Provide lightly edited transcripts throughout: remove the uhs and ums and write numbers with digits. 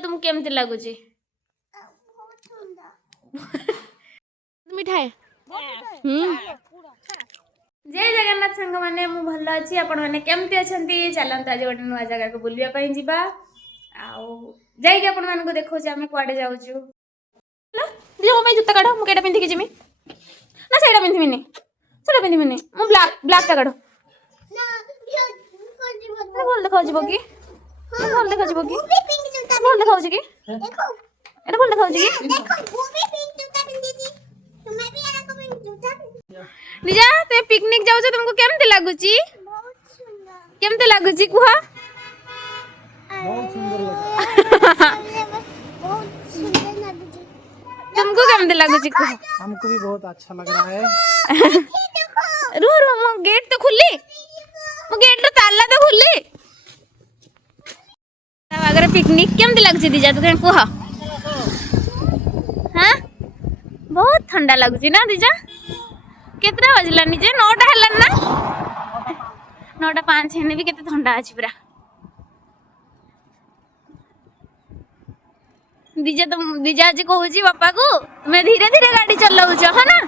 तुम केमती लगुच मिठाई जय जगन्नाथ संग मैंने मु भल अच्छी आपण मैंने केमती अच्छा चलते आज गोटे नुआ जगह को बुलापी जावा जाइए आपण मान देखा आम कड़े जाऊँ जूता काढ़ मुझे पिंधिकी जीमी ना से पिंधि पिंधि मु ब्लाक टा काढ़ भल देखा कि भल देखा कि भल देखा कि एटा भल देखा कि निजा ते पिकनिक जाऊ तुमको केमते लागुची केमते लागुची कुह तुमको केमते लागुची कुह हमको भी बहुत अच्छा लग रहा है रो मो गेट तो खुली मो गेट रो ताला तो खुली अगर पिकनिक केमते लागुची दीजा तू कुह हां बहुत ठंडा लागुची ना दीजा केतरा बजला निजे 9टा हलन ना 9:05 हेने भी केते ठंडा अछि पूरा दीजा जी कहूची पापा को मैं धीरे धीरे गाड़ी चलाऊछ है ना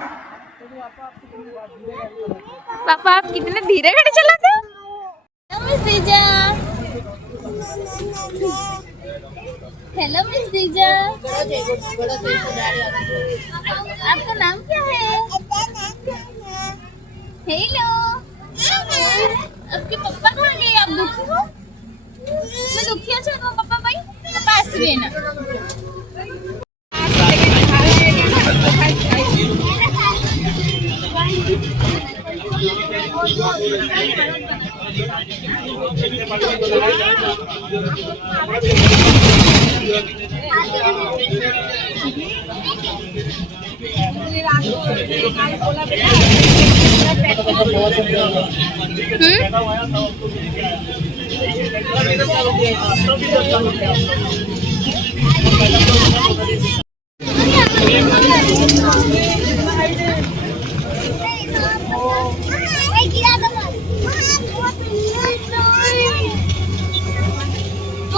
पापा आप कितने धीरे गाड़ी चलाते हो मिस दीजा हेलो मिस दीजा आपका नाम क्या है हेलो आपके पापा कहाँ गए आप दुखी हो मैं दुखी अच्छा तो पापा भाई पास भी ना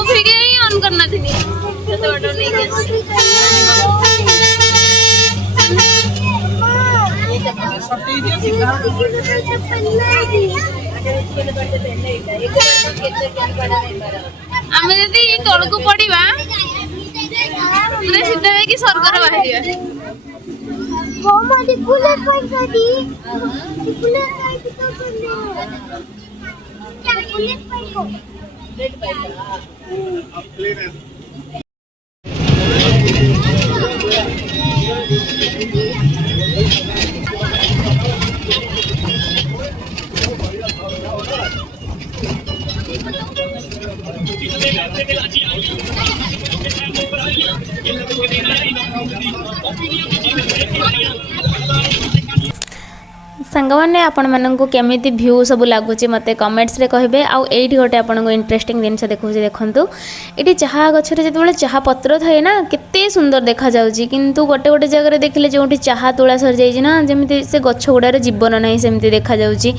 वीडियो ही ऑन करना थी तो ऑटो नहीं आम जदि तौल को पड़ा सीधा कि स्वर्गर बाहर सांगने आपण मानक केमिति व्यू सब लगुच मत कमेंट्स रे कहबे आउ एठी गोटे आपन इंटरेस्टिंग जिनस देखौ देखंतु एठी चाहा गछरे जेतबेले चाहा पत्र थाए ना केते सुंदर देखा जाउची किंतु गोटे गोटे जगह रे देखले जोठी चाहा तोला सर जाई ना जेमिति से गछ गुडारे जीवन नाही सेमिति देखा जाउची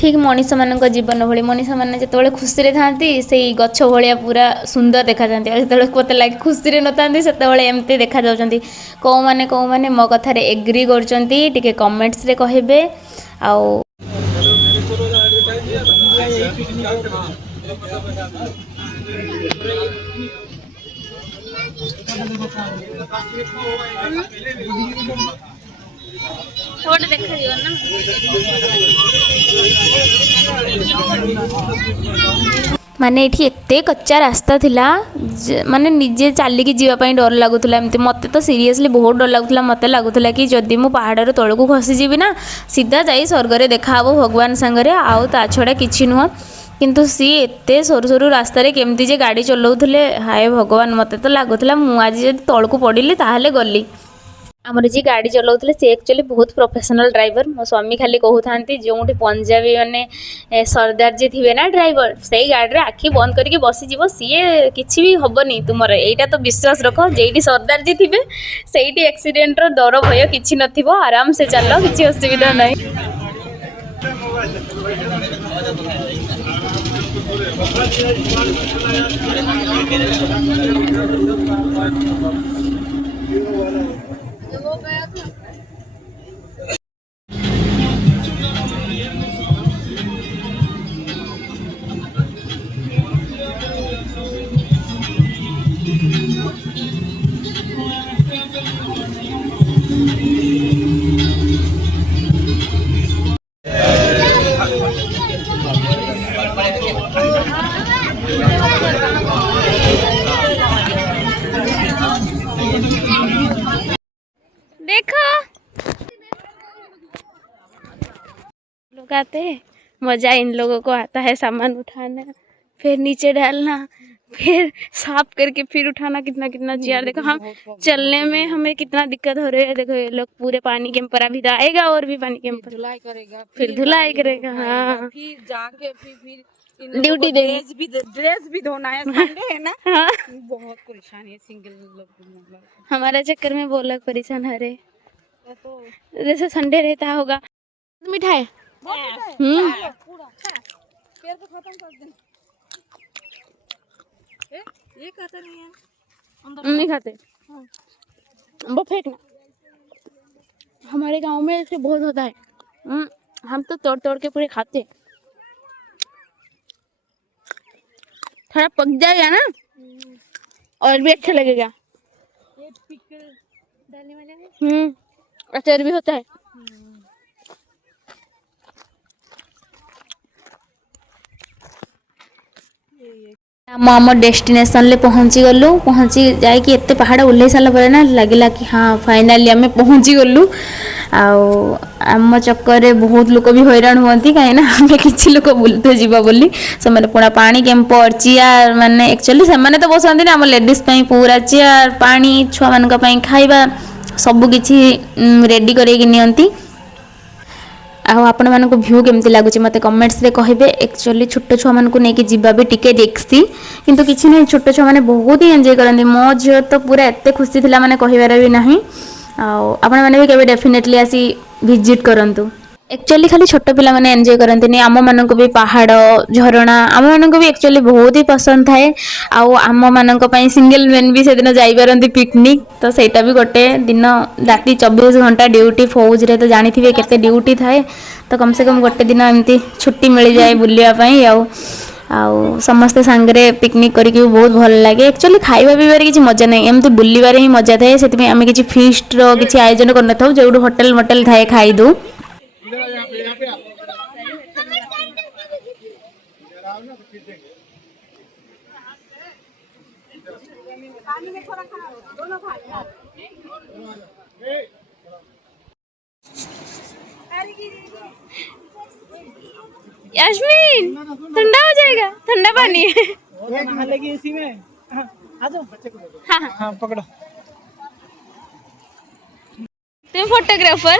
ठीक मनीष मान जीवन भाई मनीष मैंने जो खुशी रे था से गछ भाया पूरा सुंदर देखा जाती जो मत लगे खुशी न था से एमती देखा जाऊँच कौ मैंने मो कथार एग्री कर कमेंट्स रे कहबे आउ देखा ना माने एठी एते कच्चा रास्ता थिला माने निजे चलिकी जीवाई डर लगुला एमती मत तो सीरियसली बहुत डर लगुला मत लगुला कि जदि मु पहाड़ तौक खसी जीवी ना सीधा जाई स्वर्ग देखा भगवान सांगरे आउ ता छड़ा किछि नुह किंतु सी एते सरू सरू रास्ता रे केमती जे गाड़ी चलाउथले हाय भगवान मत तो लगुला मु आज जदि तौक पड़िली ताहले गली आमर जी गाड़ी चलाउथले से एक्चुअली बहुत प्रोफेशनल ड्राइवर मो स्वामी खाली कहते जो पंजाबी माने सरदार जी थे ना ड्राइवर से गाड़ी रे आखि बंद करके बसीज सीए किसी भी हेनी तुम यहीटा तो विश्वास रख जेठी सरदार जी थे से एक्सीडेंट डर भय कि आराम से चल कि असुविधा ना देखो लोग आते हैं, मजा इन लोगों को आता है सामान उठाना, फिर नीचे डालना, फिर साफ करके फिर उठाना। कितना कितना चेयर देखो, हम चलने में हमें कितना दिक्कत हो रही है। देखो ये लोग पूरे पानी के ऊपर अभी आएगा और भी पानी के ऊपर धुलाई करेगा, फिर धुलाई करेगा। हाँ फिर जाके फिर इन ड्यूटी देंगे। ड्रेस भी धोना है, संडे है ना। हाँ बहुत परेशानी है सिंगल लोग मतलब। हमारे चक्कर में वो लोग परेशान हो रहे। तो जैसे संडे रहता होगा मिठाई। पूरा पैर को खत्म कर दे। ये कहता नहीं है, नहीं खाते, वो फेंकना। हमारे गांव में ऐसे बहुत होता है। हम तो तोड़ तोड़ के पूरे खाते। थोड़ा पक जाएगा ना और भी अच्छा लगेगा। ये पिकल डालने वाले हैं। अचार भी होता है। आम आम डेस्टिनेशन ले पहुँची गलु। पहुँची जाकि एत पहाड़ ओह्लई सारा पर ना लगे कि हाँ फाइनाली आम पहुँची गलु। आम चक्कर बहुत लोग भी हैरान हुआ कहीं आम कि लोक बुलते जीवा बोली से पूरा पानी कैंपर चेयर माने एक्चुअली से तो बसती आम लेडीज पूरा चेयर पानी छुआ मान खाଇବା सबकि रेडी करके नियंती। आपण मानक भ्यू केमती लगुच मत कमेंट्स रे कहिबे। एक्चुअली छोट छुआ मानक नेकी जीवा भी टिके रिस्की, किंतु किछि नहीं छोट छुआ माने बहुत ही एंजॉय करंती। मो झियो तो पूरा एते खुशी थिला माने कहिबार भी नहीं। आपण माने भी केबे डेफिनेटली आसी विजिट करंतु। एक्चुअली खाली छोट पिला माने एंजॉय करंती, आम मानक भी पहाड़ झरणा आम मानक भी एक्चुअली बहुत ही पसंद थाए। आम मानक पई सिंगल मैन भी से दिन जाई परंती पिकनिक। तो सेटा भी गोटे दिन राति 24 घंटा ड्यूटी फौज रे तो जानी थिबे केते ड्यूटी थाए। तो कम से कम गोटे दिन एमती छुट्टी मिल जाए बुलिया पई। आउ समस्ते सांगरे पिकनिक करके बहुत भल लगे। एक्चुअली खाइबा पीबार किसी मजा नहीं, एमती बुलिबार ही मजा थाए। सेति आम किसी फीस्ट रो किसी आयोजन कर नथाउ, जो होटल मोटेल थाए खाई दू। यास्मीन ठंडा हो जाएगा, ठंडा पानी है। नहा लेगी इसी में। आ जाओ बच्चे को दे दो। हाँ हाँ हाँ पकड़ो। तुम फोटोग्राफर।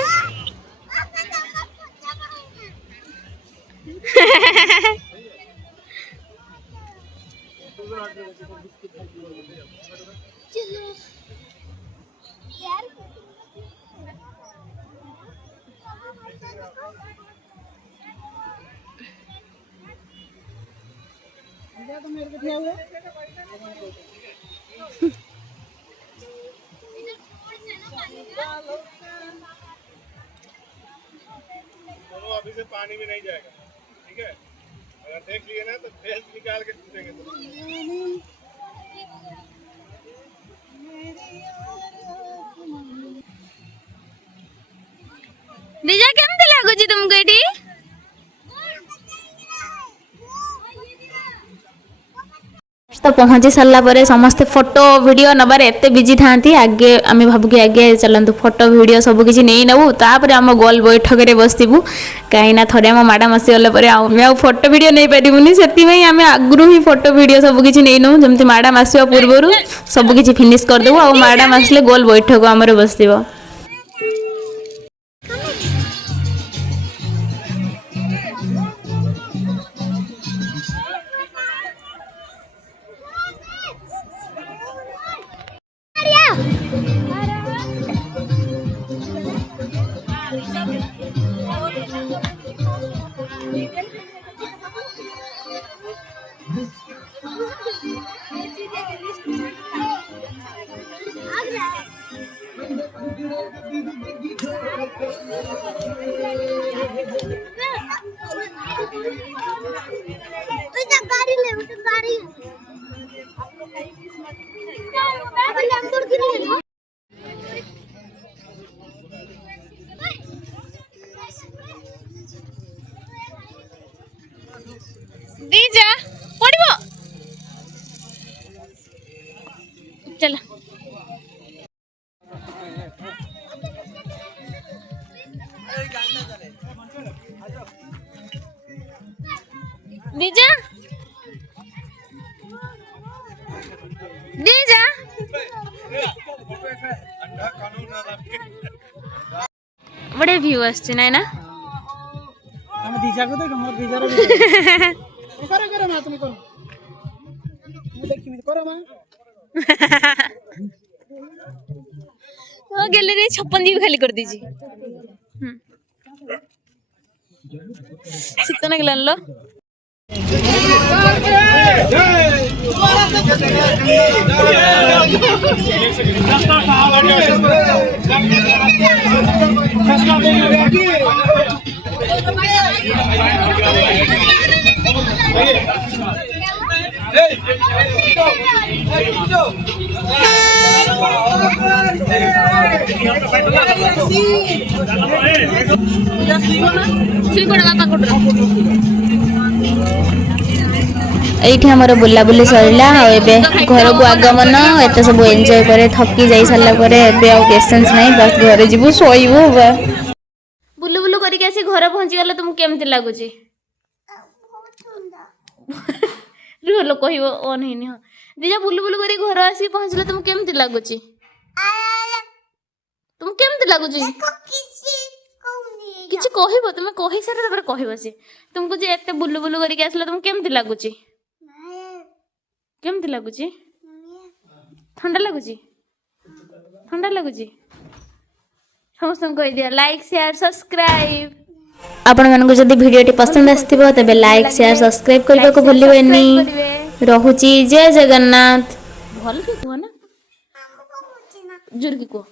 तो मेरे को दिया हुआ अभी से पानी में नहीं जाएगा, ठीक है। अगर देख लिए ना तो फेस निकाल के पूछेंगे तो। दीजा केमती लागुची तुमको एठी? तो पहुँची सारा पर समस्ते फोटो वीडियो नबार एत बिजी था। आगे आम भावुक आगे चलतु फोटो वीडियो सबकि नहीं नबू, तापर आम गोल बैठक में बसबू। कहीं थे आम मैडम आसीगला आम फोटो वीडियो नहीं पारूनी, से आम आगु ही फोटो वीडियो सबकि नहीं नौ। जमी मैडम आसवा पूर्व सबकि फिनिश करदेबू। आ मैडम आसले गोल बैठक आम बस। दीजा पड़िबो चल दीजा दीजा बड़े व्यू आछे नाई ना हम दीजा को देख मोर दीजा रे करो करो ना तुम करो मु देखि मी करो मां ओ गैलरी 56 जीबी खाली कर दीजी शीत ना गलन लो एठी हमर बुलाबुली सरला घर को आगमन एत सब एंजॉय करे थकी जाई सारा परे एबे आ पेशेंस नहीं बस घर जीवु सोइबु बुलु बुलु करके आसी घर पहुंची गले तुमको केमति लागुची रुह लो कहिबो ओ नहीं नहीं दीजा बुलु बुलु करी घर आसी पहुंचले तुमको केमति लागुची तुम केमति लागुची किछि कहिबो तुम कहि सारा पर कहिबो से तुमको जे एते बुलु बुलु करके आसला तुमको केमति लागुची केमति लागुची ठंडा लागुची ठंडा लागुची समस्त कहि दिया लाइक शेयर सब्सक्राइब आपण मानको जदी वीडियोटी पसंद आस्थिबो तबे लाइक शेयर सब्सक्राइब करबा को भूलिबेनी रहुची जय जगन्नाथ भल के को ना जुर की को